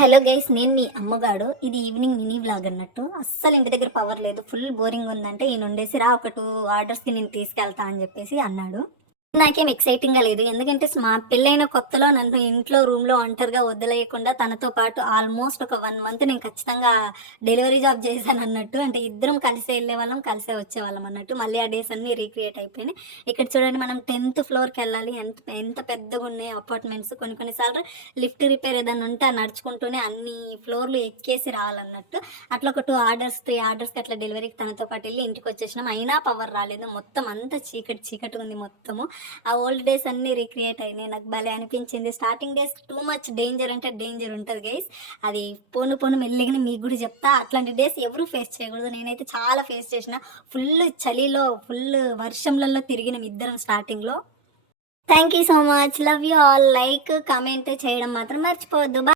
Hello guys, నేను మీ అమ్మగాడు. ఇది evening mini vlog అన్నట్టు. అస్సలు ఇంటి దగ్గర పవర్ లేదు, ఫుల్ బోరింగ్ ఉందంటే ఈయన ఉండేసి రా ఒక 2 ఆర్డర్స్కి నేను తీసుకెళ్తా అని చెప్పేసి అన్నాడు. నాకేం ఎక్సైటింగ్‌గా లేదు. ఎందుకంటే మా పెళ్ళైన కొత్తలో నన్ను ఇంట్లో రూమ్‌లో ఒంటరిగా వదిలేయకుండా తనతో పాటు ఆల్మోస్ట్ ఒక 1 మంత్ నేను ఖచ్చితంగా డెలివరీ జాబ్ చేశానన్నట్టు. అంటే ఇద్దరం కలిసే ఎళ్ళేవాళ్ళం, కలిసే వచ్చేవాళ్ళం అన్నట్టు. మళ్ళీ ఆ డేస్ అన్నీ రీక్రియేట్ అయిపోయినాయి. ఇక్కడ చూడండి, మనం 10థ్ ఫ్లోర్‌కెళ్ళాలి. ఎంత ఎంత పెద్దగున్నాయి అపార్ట్మెంట్స్. కొన్ని కొన్ని సార్లు లిఫ్ట్ రిపేర్ ఏదన్నా ఉంటే నడుచుకుంటూనే అన్ని ఫ్లోర్‌లు ఎక్కేసి రావాలన్నట్టు. అట్లా ఒక 2 ఆర్డర్స్, 3 ఆర్డర్స్‌కి అట్లా డెలివరీకి తనతో పాటు ఎళ్లి ఇంటికొచ్చేసినాం. అయినా పవర్ రాలేదు. మొత్తం అంతా చీకటి చీకటిగుంది మొత్తము. ఆ ఓల్డ్ డేస్ అన్నీ రీక్రియేట్ అయినాయి. నాకు భలే అనిపించింది. Starting days too much danger అంటే డేంజర్ ఉంటది గైస్. అది పోను పోను మెల్లిగానే మీకు గూడా చెప్తా. అట్లాంటి డేస్ ఎవరు ఫేస్ చేయకూడదు. నేనైతే చాలా ఫేస్ చేసిన. ఫుల్ చలిలో, ఫుల్ వర్షంలలో తిరిగినాం ఇద్దరం స్టార్టింగ్‌లో. Thank you so much. Love you all. Like, comment చేయడం మాత్రం మర్చిపోవద్దు.